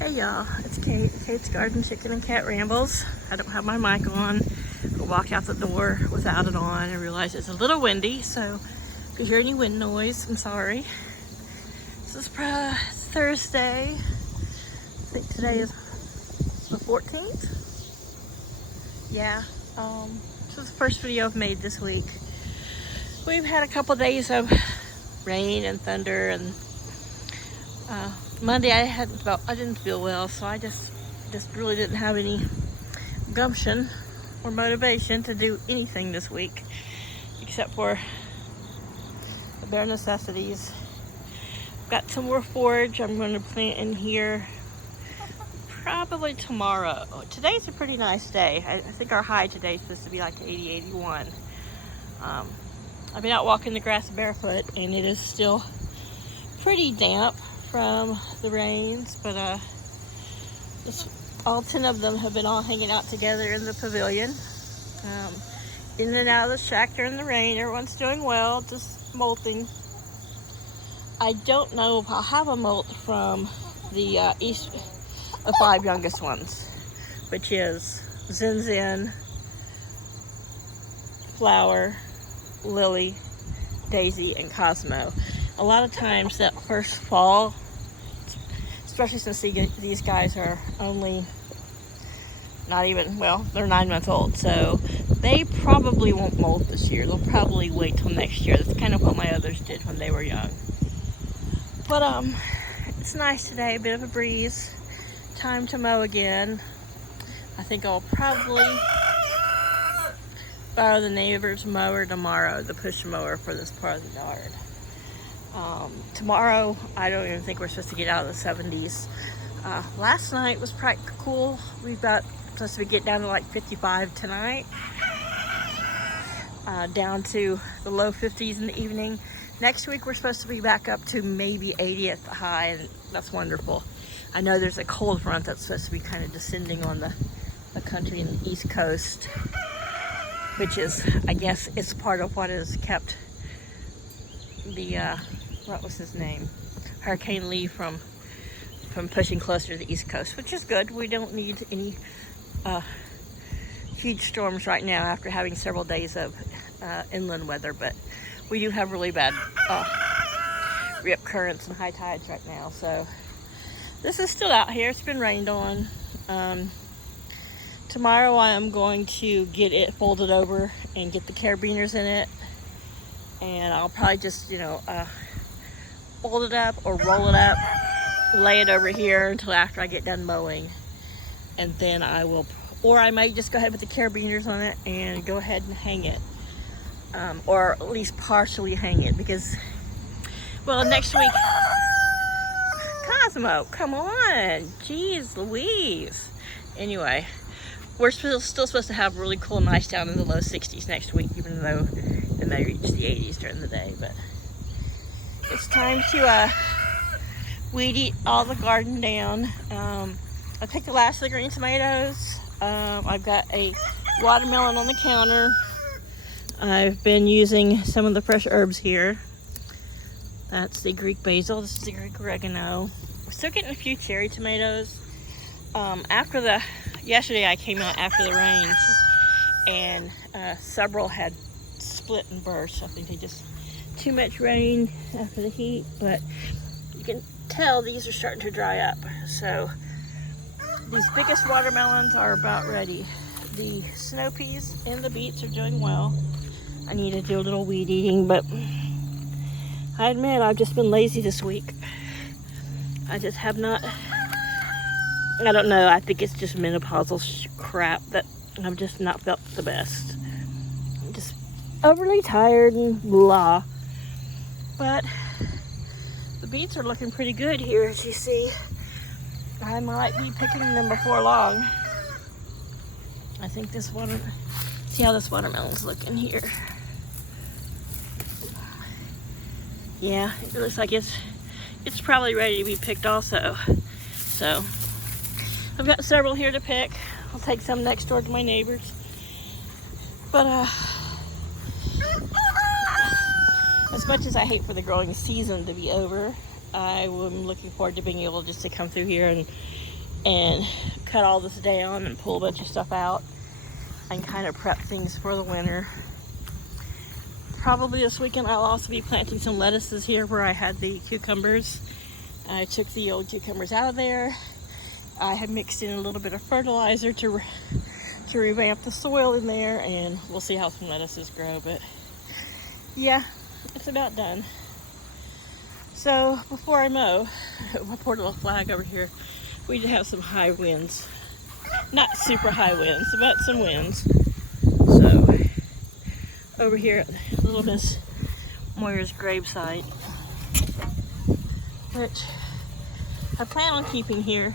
Hey y'all, it's Kate, Kate's Garden Chicken and Cat Rambles. I don't have my mic on. I walked out the door without it on. I realized it's a little windy, so if you hear any wind noise, I'm sorry. This is Thursday. I think today is the 14th. Yeah, this is the first video I've made this week. We've had a couple days of rain and thunder, and Monday I didn't feel well, so I just really didn't have any gumption or motivation to do anything this week except for the bare necessities. Got some more forage I'm going to plant in here probably tomorrow. Today's a pretty nice day. I think our high today is supposed to be like 80, 81. I've been out walking the grass barefoot, and it is still pretty damp from the rains, but all 10 of them have been all hanging out together in the pavilion, in and out of the shack during the rain. Everyone's doing well, just molting. I don't know if I'll have a molt from the the 5 youngest ones, which is Zin Zin, Flower, Lily, Daisy, and Cosmo. A lot of times that first fall, especially since these guys are only not even, well, they're 9 months old, so they probably won't molt this year. They'll probably wait till next year. That's kind of what my others did when they were young. But it's nice today, a bit of a breeze. Time to mow again. I think I'll probably borrow the neighbor's mower tomorrow, the push mower for this part of the yard. Tomorrow, I don't even think we're supposed to get out of the 70s. Last night was pretty cool. We've got supposed to get down to like 55 tonight, down to the low 50s in the evening. Next week we're supposed to be back up to maybe 80 at the high, and that's wonderful. I know there's a cold front that's supposed to be kind of descending on the country in the East Coast, which is, I guess, it's part of what has kept the what was his name, Hurricane Lee from pushing closer to the East Coast, which is good. We don't need any huge storms right now after having several days of inland weather, but we do have really bad rip currents and high tides right now. So this is still out here. It's been rained on. Tomorrow I am going to get it folded over and get the carabiners in it, and I'll probably just, fold it up or roll it up, lay it over here until after I get done mowing, and then I will, or I might just go ahead with the carabiners on it and go ahead and hang it, or at least partially hang it, because, well, next week, Cosmo, come on, jeez Louise. Anyway, we're still supposed to have really cool nights down in the low 60s next week, even though it may reach the 80s during the day. But it's time to weed eat all the garden down. I picked the last of the green tomatoes. I've got a watermelon on the counter. I've been using some of the fresh herbs here. That's the Greek basil. This is the Greek oregano. We're still getting a few cherry tomatoes. Yesterday I came out after the rains, and several had split and burst. I think they just too much rain after the heat, but you can tell these are starting to dry up. So these biggest watermelons are about ready. The snow peas and the beets are doing well. I need to do a little weed eating, but I admit I've just been lazy this week. I just have not, I don't know, I think it's just menopausal crap that I've just not felt the best. I'm just overly tired and blah. But the beets are looking pretty good here, as you see. I might be picking them before long. I think see how this watermelon's looking here. Yeah, it looks like it's probably ready to be picked also. So I've got several here to pick. I'll take some next door to my neighbors. But as much as I hate for the growing season to be over, I am looking forward to being able just to come through here and and cut all this down and pull a bunch of stuff out and kind of prep things for the winter. Probably this weekend I'll also be planting some lettuces here where I had the cucumbers. I took the old cucumbers out of there. I have mixed in a little bit of fertilizer to revamp the soil in there, and we'll see how some lettuces grow. But yeah, it's about done. So before I mow, my poor little flag over here, we did have some high winds. Not super high winds, but some winds. So over here at little Miss Moira's gravesite, which I plan on keeping here.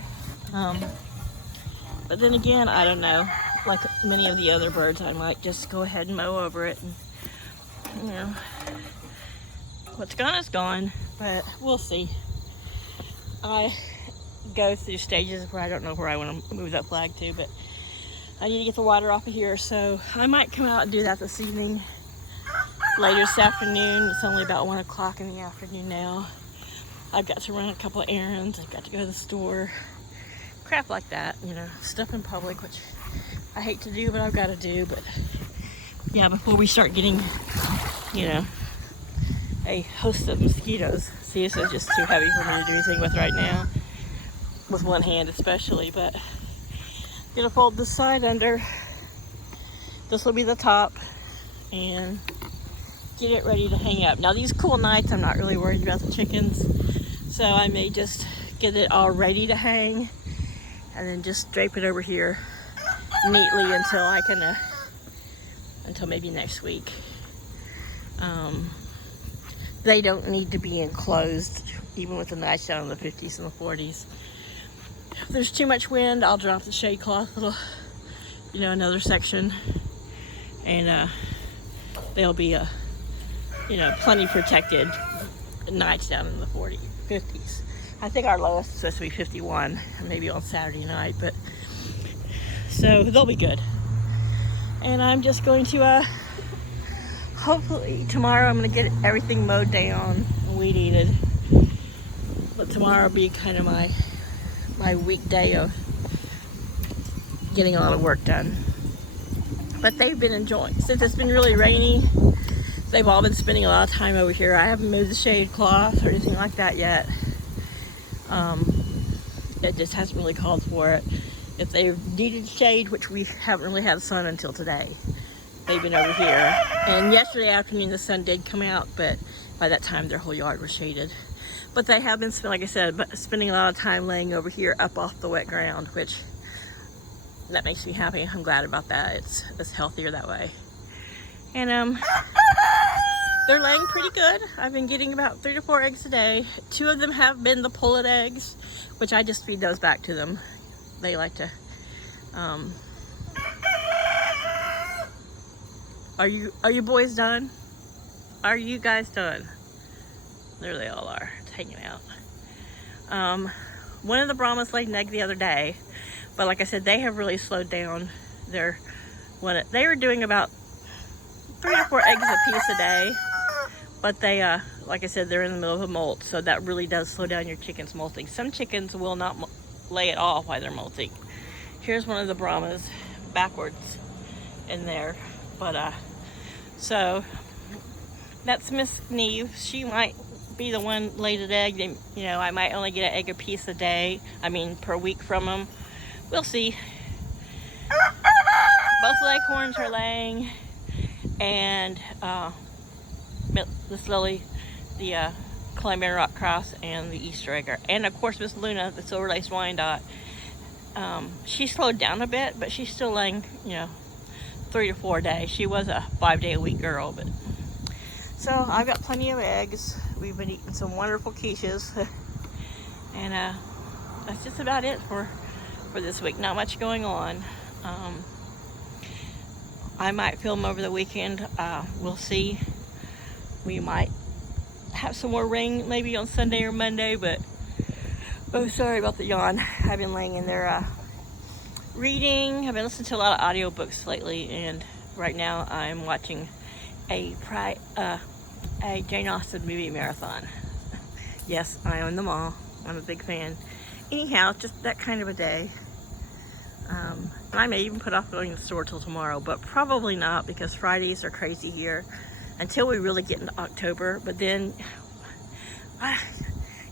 But then again, I don't know. Like many of the other birds, I might just go ahead and mow over it. And, you know, what's gone is gone, but we'll see. I go through stages where I don't know where I want to move that flag to, but I need to get the water off of here, so I might come out and do that this evening. Later this afternoon. It's only about 1 o'clock in the afternoon now. I've got to run a couple of errands. I've got to go to the store. Crap like that, you know, stuff in public, which I hate to do, but I've got to do. But yeah, before we start getting, you know, a host of mosquitoes. See, this is just too heavy for me to do anything with right now, with one hand especially. But I'm gonna fold this side under. This will be the top, and get it ready to hang up. Now these cool nights, I'm not really worried about the chickens, so I may just get it all ready to hang and then just drape it over here neatly until I can, until maybe next week. They don't need to be enclosed, even with the nights down in the 50s and the 40s. If there's too much wind, I'll drop the shade cloth, little, you know, another section, and they'll be you know, plenty protected nights down in the 40s, 50s. I think our lowest is supposed to be 51, maybe on Saturday night, but so they'll be good. And I'm just going to hopefully tomorrow I'm going to get everything mowed down, weed eated. But tomorrow will be kind of my weekday of getting a lot of work done. But they've been enjoying, since it's been really rainy, they've all been spending a lot of time over here. I haven't moved the shade cloth or anything like that yet. It just hasn't really called for it. If they've needed shade, which we haven't really had sun until today, they've been over here. And yesterday afternoon the sun did come out, but by that time their whole yard was shaded. But they have been, like I said, spending a lot of time laying over here up off the wet ground, which that makes me happy. I'm glad about that. It's healthier that way. And they're laying pretty good. I've been getting about 3 to 4 eggs a day. 2 of them have been the pullet eggs, which I just feed those back to them. They like to, are you boys done? Are you guys done? There they all are, hanging out. One of the Brahmas laid an egg the other day, but like I said, they have really slowed down their, they were doing about 3 or 4 eggs a piece a day, but they, like I said, they're in the middle of a molt, so that really does slow down your chickens molting. Some chickens will not lay at all while they're molting. Here's one of the Brahmas backwards in there, but so that's Miss Neve. She might be the one laid an egg. You know, I might only get an egg a piece a day, per week from them. We'll see. Both leghorns are laying, and Miss Lily, the Columbia Rock Cross, and the Easter egg, and of course Miss Luna, the Silver Lace Wyandotte. She slowed down a bit, but she's still laying, 3 to 4 days. She was a 5-day-a-week girl, but so I've got plenty of eggs. We've been eating some wonderful quiches, and that's just about it for this week. Not much going on. I might film over the weekend. We'll see. We might have some more rain maybe on Sunday or Monday, but oh, sorry about the yawn. I've been laying in there reading. I've been listening to a lot of audiobooks lately, and right now I'm watching a Jane Austen movie marathon. Yes, I own them all. I'm a big fan. anyhow, just that kind of a day. I may even put off going to the store till tomorrow, but probably not, because Fridays are crazy here until we really get into October. But then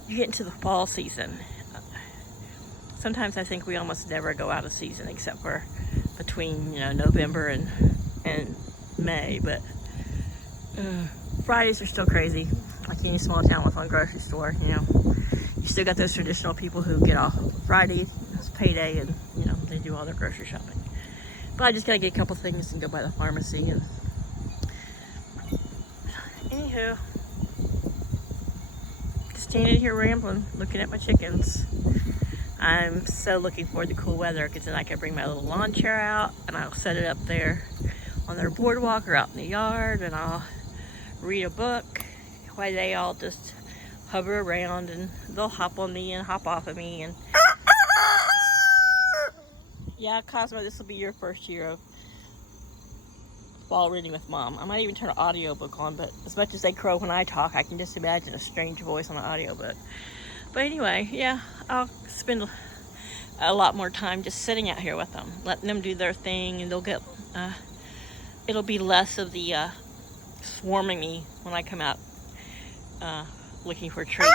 you get into the fall season. Sometimes I think we almost never go out of season except for between, you know, November and May. But Fridays are still crazy, like any small town with one grocery store. You know, you still got those traditional people who get off Friday, it's payday, and you know, they do all their grocery shopping. But I just gotta get a couple things and go by the pharmacy. And anywho, just standing here rambling, looking at my chickens. I'm so looking forward to cool weather, because then I can bring my little lawn chair out and I'll set it up there on their boardwalk or out in the yard, and I'll read a book while they all just hover around, and they'll hop on me and hop off of me. And yeah, Cosmo, this will be your first year of fall reading with Mom. I might even turn an audiobook on, but as much as they crow when I talk, I can just imagine a strange voice on an audiobook. But anyway, yeah, I'll spend a lot more time just sitting out here with them, letting them do their thing, and they'll get, it'll be less of the swarming me when I come out looking for treats.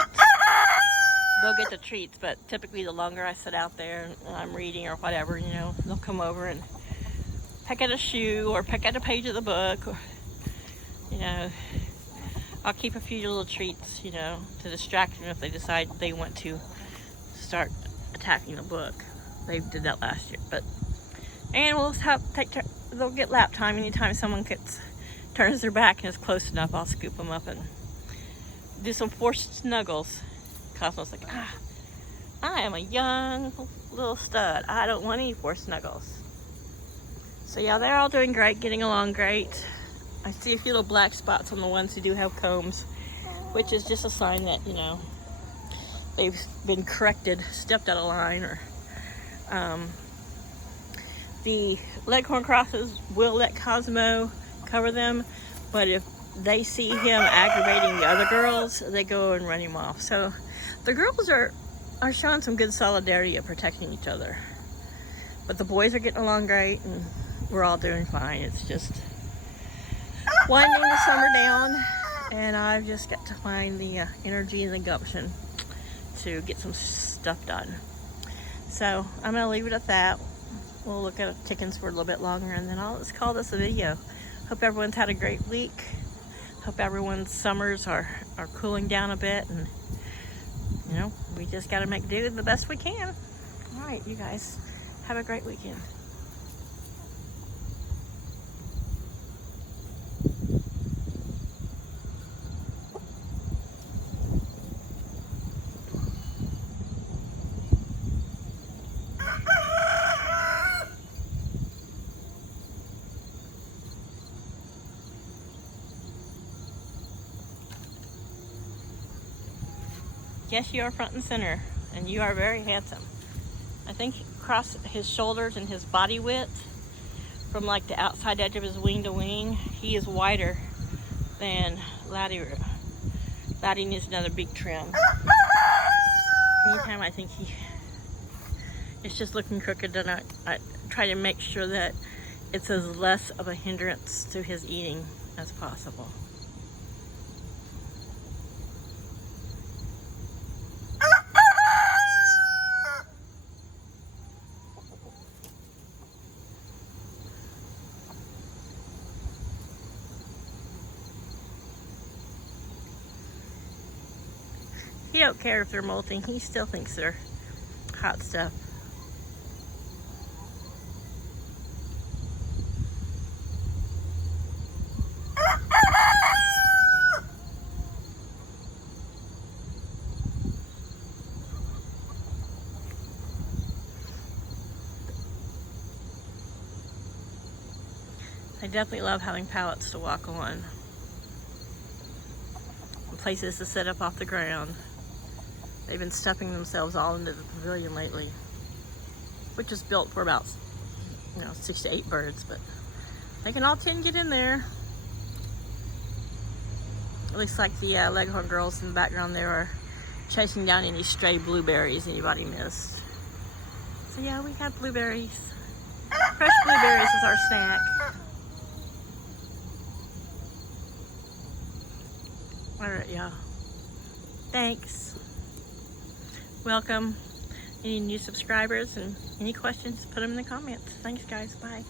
They'll get the treats, but typically the longer I sit out there and I'm reading or whatever, you know, they'll come over and peck at a shoe or peck at a page of the book, or, you know, I'll keep a few little treats, you know, to distract them if they decide they want to start attacking the book. They did that last year, and we'll they'll get lap time anytime someone turns their back and is close enough. I'll scoop them up and do some forced snuggles. Cosmo's like, I am a young little stud. I don't want any forced snuggles. So yeah, they're all doing great, getting along great. I see a few little black spots on the ones who do have combs, which is just a sign that, you know, they've been corrected, stepped out of line. Or the leghorn crosses will let Cosmo cover them, but if they see him aggravating the other girls, they go and run him off. So the girls are showing some good solidarity of protecting each other, but the boys are getting along great, and we're all doing fine. It's just winding the summer down, and I've just got to find the energy and the gumption to get some stuff done. So I'm gonna leave it at that. We'll look at chickens for a little bit longer, and then I'll just call this a video. Hope everyone's had a great week. Hope everyone's summers are cooling down a bit, and you know, we just got to make do the best we can. All right, you guys, have a great weekend. Yes, you are front and center, and you are very handsome. I think across his shoulders and his body width, from like the outside edge of his wing to wing, he is wider than Laddie. Laddie needs another big trim. Anytime I think it's just looking crooked, and I try to make sure that it's as less of a hindrance to his eating as possible. He don't care if they're molting. He still thinks they're hot stuff. I definitely love having pallets to walk on. And places to sit up off the ground. They've been stuffing themselves all into the pavilion lately, which is built for about, 6 to 8 birds, but they can all 10 get in there. It looks like the Leghorn girls in the background there are chasing down any stray blueberries anybody missed. So yeah, we had blueberries. Fresh blueberries is our snack. All right, y'all. Thanks. Welcome. Any new subscribers and any questions, put them in the comments. Thanks, guys. Bye.